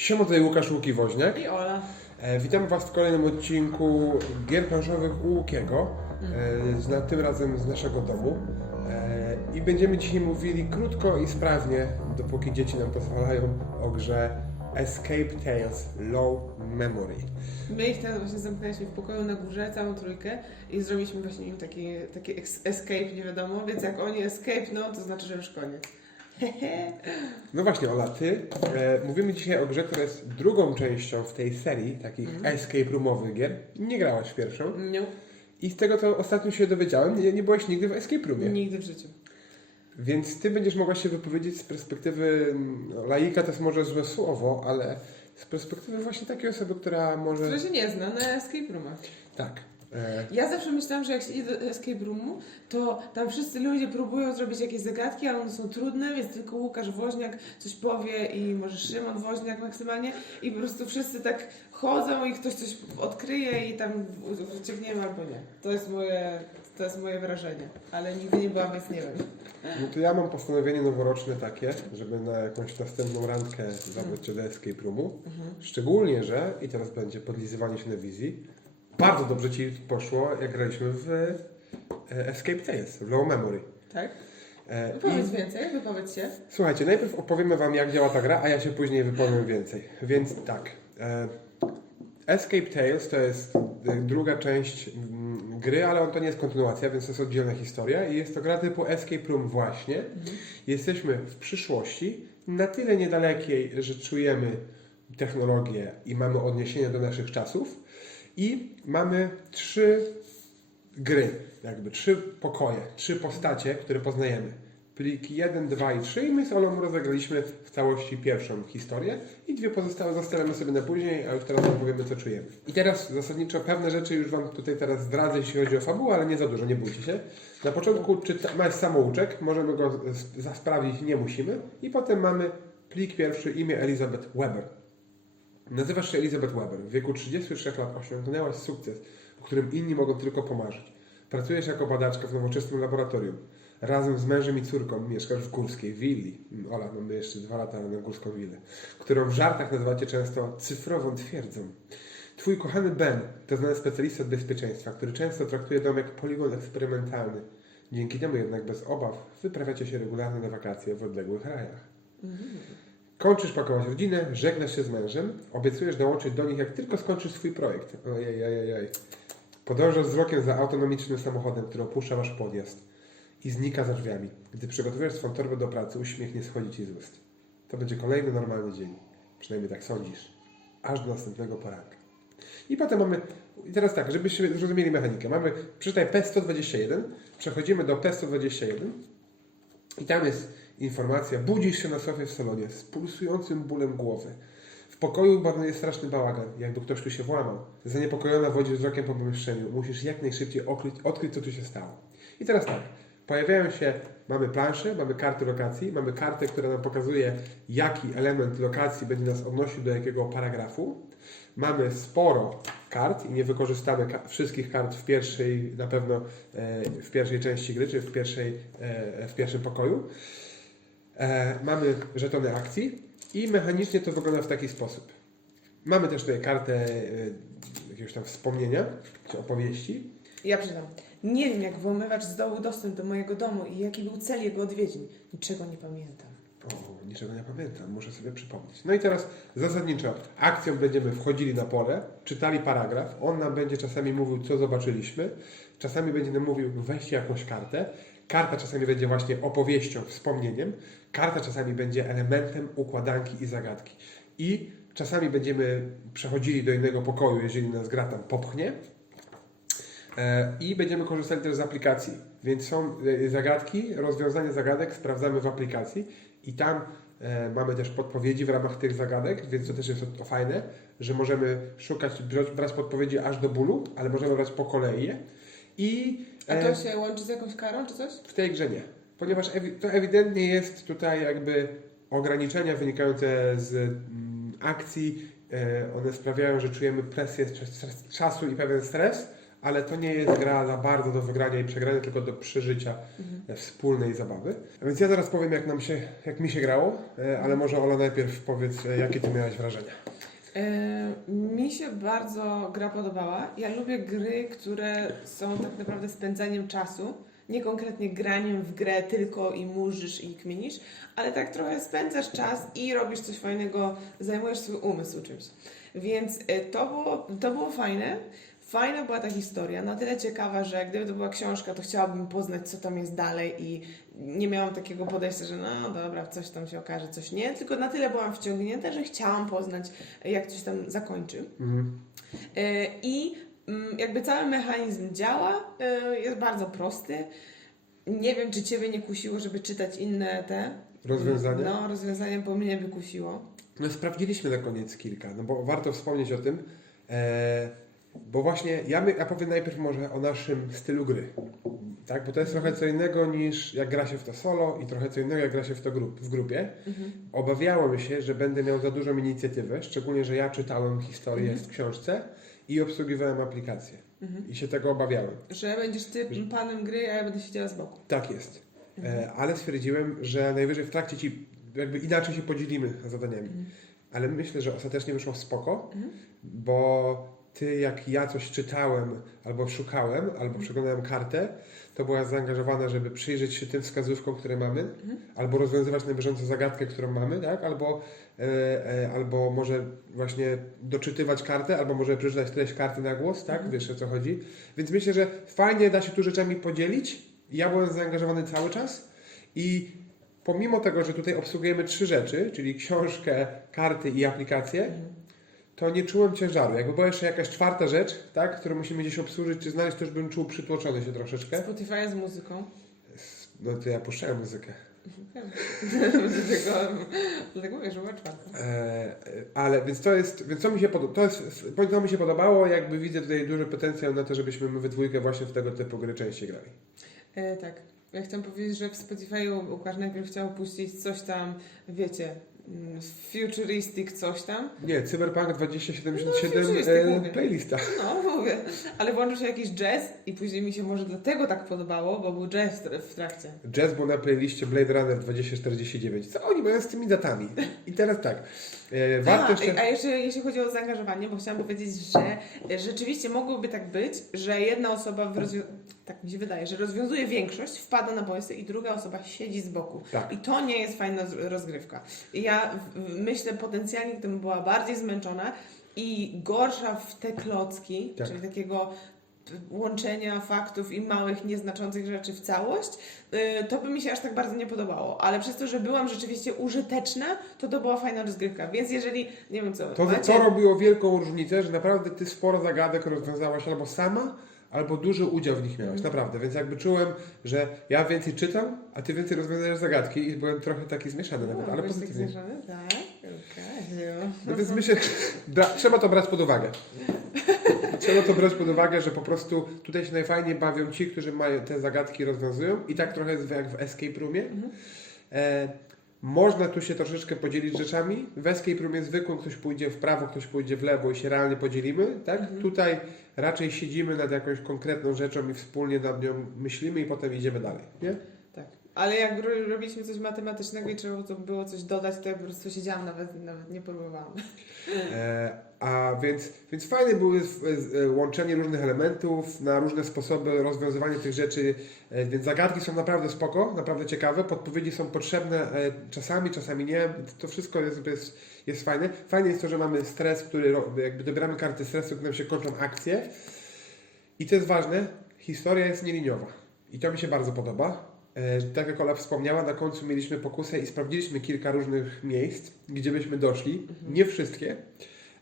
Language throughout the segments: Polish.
Siema, tutaj Łukasz Łuki-Woźniak. I Ola. E, witam Was w kolejnym odcinku gier planszowych u Łukiego, e, z, tym razem z naszego domu. E, I będziemy dzisiaj mówili krótko i sprawnie, dopóki dzieci nam pozwalają, o grze Escape Tales Low Memory. My ich teraz właśnie zamknęliśmy w pokoju na górze, całą trójkę i zrobiliśmy właśnie im taki, taki escape, nie wiadomo, więc jak oni escape, no to znaczy, że już koniec. No właśnie, Ola, Ty, e, mówimy dzisiaj o grze, która jest drugą częścią w tej serii takich escape roomowych gier. Nie grałaś w pierwszą. Nie, I z tego, co ostatnio się dowiedziałem, nie, nie byłaś nigdy w escape roomie. nigdy w życiu. Więc ty będziesz mogła się wypowiedzieć z perspektywy no, laika, to jest może złe słowo, ale z perspektywy właśnie takiej osoby, która może. Która się nie zna na escape roomach. Tak. E, Ja zawsze myślałam, że jak się idzie do escape roomu, to tam wszyscy ludzie próbują zrobić jakieś zagadki, ale one są trudne, więc tylko Łukasz Woźniak coś powie i może Szymon Woźniak maksymalnie i po prostu wszyscy tak chodzą i ktoś coś odkryje i tam uciekniemy albo nie. To jest moje, to jest moje wrażenie, ale nigdy nie byłam, więc nie wiem. no to ja mam postanowienie noworoczne takie, żeby na jakąś następną randkę zabrać cię do escape roomu. Szczególnie, że, i teraz będzie podlizywanie się na wizji, bardzo dobrze ci poszło, jak graliśmy w e, Escape Tales, w Low Memory. Tak? E, i- Wypowiedz więcej, wypowiedz się. Słuchajcie, najpierw opowiemy Wam, jak działa ta gra, a ja się później wypowiem więcej. Więc tak. E, Escape Tales to jest druga część mm, gry, ale on to nie jest kontynuacja, więc to jest oddzielna historia. I jest to gra typu Escape Room właśnie. Jesteśmy w przyszłości, na tyle niedalekiej, że czujemy technologię i mamy odniesienia do naszych czasów. I mamy trzy gry, jakby trzy pokoje, trzy postacie, które poznajemy. Pliki 1, 2 i 3 i my z Olą rozegraliśmy w całości pierwszą historię i dwie pozostałe zostawiamy sobie na później, a już teraz wam powiemy co czujemy. I teraz zasadniczo pewne rzeczy już wam tutaj teraz zdradzę, jeśli chodzi o fabułę, ale nie za dużo, nie bójcie się. Na początku czyta, ma samouczek, możemy go sprawdzić, nie musimy. I potem mamy plik pierwszy, imię Elizabeth Weber. Nazywasz się Elizabeth Weber. W wieku 33 lat osiągnęłaś sukces, o którym inni mogą tylko pomarzyć. Pracujesz jako badaczka w nowoczesnym laboratorium. Razem z mężem i córką mieszkasz w górskiej willi. Ola, mamy jeszcze dwa lata na górską willę, którą w żartach nazywacie często cyfrową twierdzą. Twój kochany Ben to znany specjalista od bezpieczeństwa, który często traktuje dom jak poligon eksperymentalny. Dzięki temu jednak bez obaw wyprawiacie się regularnie na wakacje w odległych rajach. Kończysz pakować rodzinę, żegnasz się z mężem, obiecujesz dołączyć do nich, jak tylko skończysz swój projekt. Ojej, ojej, ojej. Podążasz wzrokiem za autonomicznym samochodem, który opuszcza wasz podjazd i znika za drzwiami. Gdy przygotowujesz swoją torbę do pracy, uśmiech nie schodzi ci z ust. To będzie kolejny normalny dzień. Przynajmniej tak sądzisz. Aż do następnego poranka. I potem mamy, i teraz tak, żebyśmy zrozumieli mechanikę. Mamy, przeczytaj P121, przechodzimy do P121 i tam jest informacja, budzisz się na sofie w salonie z pulsującym bólem głowy. W pokoju panuje straszny bałagan, jakby ktoś tu się włamał. Zaniepokojona wodzisz wzrokiem po pomieszczeniu. Musisz jak najszybciej odkryć, odkryć, co tu się stało. I teraz tak, pojawiają się, mamy planszę, mamy karty lokacji, mamy kartę, która nam pokazuje, jaki element lokacji będzie nas odnosił do jakiego paragrafu. Mamy sporo kart i nie wykorzystamy ka- wszystkich kart w pierwszej, na pewno e, w pierwszej części gry, czy w, pierwszej, e, w pierwszym pokoju. E, mamy żetony akcji i mechanicznie to wygląda w taki sposób. Mamy też tutaj kartę e, jakiegoś tam wspomnienia, czy opowieści. Ja przyznam. Nie wiem, jak włamywacz zdobył dostęp do mojego domu i jaki był cel jego odwiedzin. Niczego nie pamiętam. O, niczego nie pamiętam, muszę sobie przypomnieć. No i teraz zasadniczo akcją będziemy wchodzili na pole, czytali paragraf, on nam będzie czasami mówił, co zobaczyliśmy, czasami będzie nam mówił, weźcie jakąś kartę, karta czasami będzie właśnie opowieścią, wspomnieniem, karta czasami będzie elementem układanki i zagadki. I czasami będziemy przechodzili do innego pokoju, jeżeli nas gra tam popchnie, E, I będziemy korzystali też z aplikacji. Więc są e, zagadki, rozwiązanie zagadek sprawdzamy w aplikacji i tam e, mamy też podpowiedzi w ramach tych zagadek, więc to też jest to fajne, że możemy szukać, brać, podpowiedzi aż do bólu, ale możemy brać po kolei. I A e, to się łączy z jakąś karą czy coś? w tej grze nie, ponieważ to ewidentnie jest tutaj jakby ograniczenia wynikające z mm, akcji. E, one sprawiają, że czujemy presję czasu i pewien stres, ale to nie jest gra za bardzo do wygrania i przegrania, tylko do przeżycia e, wspólnej zabawy. A więc ja zaraz powiem, jak, nam się, jak mi się grało, e, ale może Ola najpierw powiedz, e, jakie ty miałaś wrażenia. E, mi się bardzo gra podobała. Ja lubię gry, które są tak naprawdę spędzaniem czasu. Nie konkretnie graniem w grę tylko i murzysz i kminisz, ale tak trochę spędzasz czas i robisz coś fajnego, zajmujesz swój umysł czymś. Więc e, to było, to było fajne. Fajna była ta historia, na tyle ciekawa, że gdyby to była książka, to chciałabym poznać, co tam jest dalej i nie miałam takiego podejścia, że no dobra, coś tam się okaże, coś nie, tylko na tyle byłam wciągnięta, że chciałam poznać, jak coś tam zakończy. Mhm. E, I mm, jakby cały mechanizm działa, e, jest bardzo prosty. Nie wiem, czy Ciebie nie kusiło, żeby czytać inne te Rozwiązania? No, rozwiązania, bo mnie by kusiło. No sprawdziliśmy na koniec kilka, no bo warto wspomnieć o tym, e, bo właśnie ja, my, ja powiem najpierw może o naszym stylu gry, tak, bo to jest trochę co innego niż jak gra się w to solo i trochę co innego jak gra się w to grup, w grupie. Obawiałem się, że będę miał za dużą inicjatywę, szczególnie, że ja czytałem historię w książce i obsługiwałem aplikację i się tego obawiałem. Że będziesz Ty panem gry, a ja będę siedziała z boku. Tak jest. E, ale stwierdziłem, że najwyżej w trakcie ci jakby inaczej się podzielimy zadaniami. Ale myślę, że ostatecznie wyszło spoko, bo ty jak ja coś czytałem, albo szukałem, albo przeglądałem kartę, to była zaangażowana, żeby przyjrzeć się tym wskazówkom, które mamy, albo rozwiązywać na bieżąco zagadkę, którą mamy, tak? Albo, e, e, albo może właśnie doczytywać kartę, albo może przeczytać treść karty na głos, tak? Wiesz o co chodzi. Więc myślę, że fajnie da się tu rzeczami podzielić. Ja byłem zaangażowany cały czas i pomimo tego, że tutaj obsługujemy trzy rzeczy, czyli książkę, karty i aplikację, to nie czułem ciężaru. Jakby była jeszcze jakaś czwarta rzecz, tak, którą musimy gdzieś obsłużyć czy znaleźć, to już bym czuł przytłoczony się troszeczkę. Spotify z muzyką. No to ja puszczałem muzykę. dlatego, dlatego mówię, że była czwarta. E, ale więc to jest, więc to mi się podoba, to, jest, to mi się podobało, jakby widzę tutaj duży potencjał na to, żebyśmy my we dwójkę właśnie w tego typu gry częściej grali. E, tak. Ja chciałam powiedzieć, że w Spotify Łukasz najpierw chciał puścić coś tam, wiecie, futuristic coś tam. Nie, Cyberpunk 2077 No, e, playlista. No, mówię. Ale włączył się jakiś jazz i później mi się może dlatego tak podobało, bo był jazz w tr- w trakcie. Jazz był na playliście Blade Runner 2049. Co oni mają z tymi datami? I teraz tak, warto A, jeszcze... a jeszcze jeśli chodzi o zaangażowanie, bo chciałam powiedzieć, że e, rzeczywiście mogłoby tak być, że jedna osoba, w rozwią- tak mi się wydaje, że rozwiązuje większość, wpada na boisy i druga osoba siedzi z boku. Tak. I to nie jest fajna rozgrywka. Ja myślę potencjalnie, gdybym była bardziej zmęczona i gorsza w te klocki, Tak. czyli takiego łączenia faktów i małych, nieznaczących rzeczy w całość, y, to by mi się aż tak bardzo nie podobało. Ale przez to, że byłam rzeczywiście użyteczna, to to była fajna rozgrywka. Więc jeżeli, nie wiem co, To, macie... to robiło wielką różnicę, że naprawdę ty sporo zagadek rozwiązałaś albo sama, albo duży udział w nich miałeś, naprawdę. Więc jakby czułem, że ja więcej czytam, a ty więcej rozwiązujesz zagadki i byłem trochę taki zmieszany nawet, ale tak pozytywnie. zmieszany? Tak, okej. No więc myślę, bra, trzeba to brać pod uwagę. Trzeba to brać pod uwagę, że po prostu tutaj się najfajniej bawią ci, którzy mają te zagadki rozwiązują i tak trochę jest jak w escape roomie. E, można tu się troszeczkę podzielić rzeczami. W escape roomie zwykłym ktoś pójdzie w prawo, ktoś pójdzie w lewo i się realnie podzielimy, tak? Tutaj raczej siedzimy nad jakąś konkretną rzeczą i wspólnie nad nią myślimy i potem idziemy dalej, nie? Ale jak ro- robiliśmy coś matematycznego i trzeba było coś dodać, to ja po prostu siedziałam, nawet, nawet nie próbowałam. E, a więc, więc fajne z- e, łączenie różnych elementów na różne sposoby, rozwiązywanie tych rzeczy, e, więc zagadki są naprawdę spoko, naprawdę ciekawe, podpowiedzi są potrzebne e, czasami, czasami nie, to wszystko jest, jest, jest fajne. Fajne jest to, że mamy stres, który, jakby dobieramy karty stresu, kiedy nam się kończą akcje i to jest ważne, historia jest nieliniowa i to mi się bardzo podoba. E, Tak jak Ola wspomniała, na końcu mieliśmy pokusę i sprawdziliśmy kilka różnych miejsc, gdzie byśmy doszli. Nie wszystkie,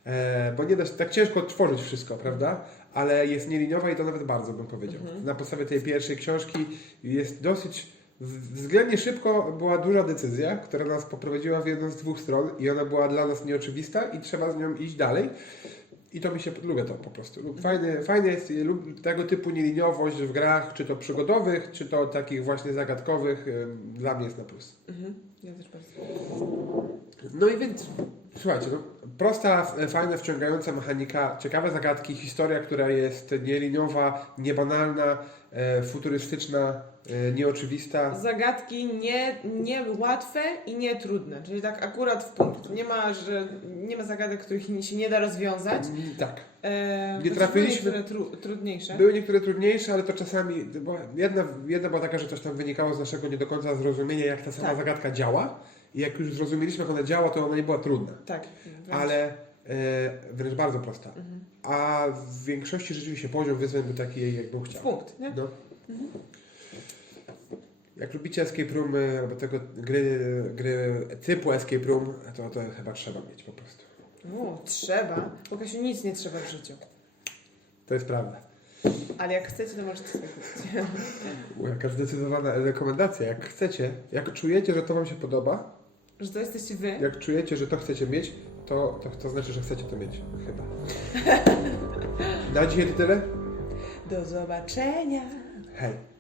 e, bo nie da się, tak ciężko odtworzyć wszystko, prawda? Ale jest nieliniowa i to nawet bardzo bym powiedział. Na podstawie tej pierwszej książki jest dosyć względnie szybko była duża decyzja, która nas poprowadziła w jedną z dwóch stron i ona była dla nas nieoczywista i trzeba z nią iść dalej. I to mi się, lubię to po prostu. Fajne, fajne jest tego typu nieliniowość w grach, czy to przygodowych, czy to takich właśnie zagadkowych, ym, dla mnie jest na plus. Mhm. Ja też bardzo. No i więc, słuchajcie, no, Prosta, fajna, wciągająca mechanika, ciekawe zagadki, historia, która jest nieliniowa, niebanalna, futurystyczna, e, nieoczywista. Zagadki nie, nie łatwe i nie trudne, czyli tak akurat w punkt. Nie ma, że, nie ma zagadek, których się nie da rozwiązać. Mm, Tak. E, Nie choć trafiliśmy- były niektóre tru, trudniejsze. Były niektóre trudniejsze, ale to czasami. Była, jedna, jedna była taka, że coś tam wynikało z naszego nie do końca zrozumienia, jak ta sama Tak. zagadka działa. I jak już zrozumieliśmy, jak ona działa, to ona nie była trudna. Tak. Ale e, wręcz bardzo prosta. Mhm. A w większości rzeczywiście poziom wyzwań był taki, jak bym W chciał. punkt, nie? No. Jak lubicie escape roomy albo tego gry, gry typu escape room, to, to chyba trzeba mieć po prostu. U, trzeba. Bo Kasiu, nic nie trzeba w życiu. To jest prawda. Ale jak chcecie, to możecie sobie kupić. Jaka zdecydowana rekomendacja. Jak chcecie, jak czujecie, że to Wam się podoba, Że to jesteście wy. jak czujecie, że to chcecie mieć, to, to, to znaczy, że chcecie to mieć. Chyba. Na dzisiaj to tyle. Do zobaczenia. Hej.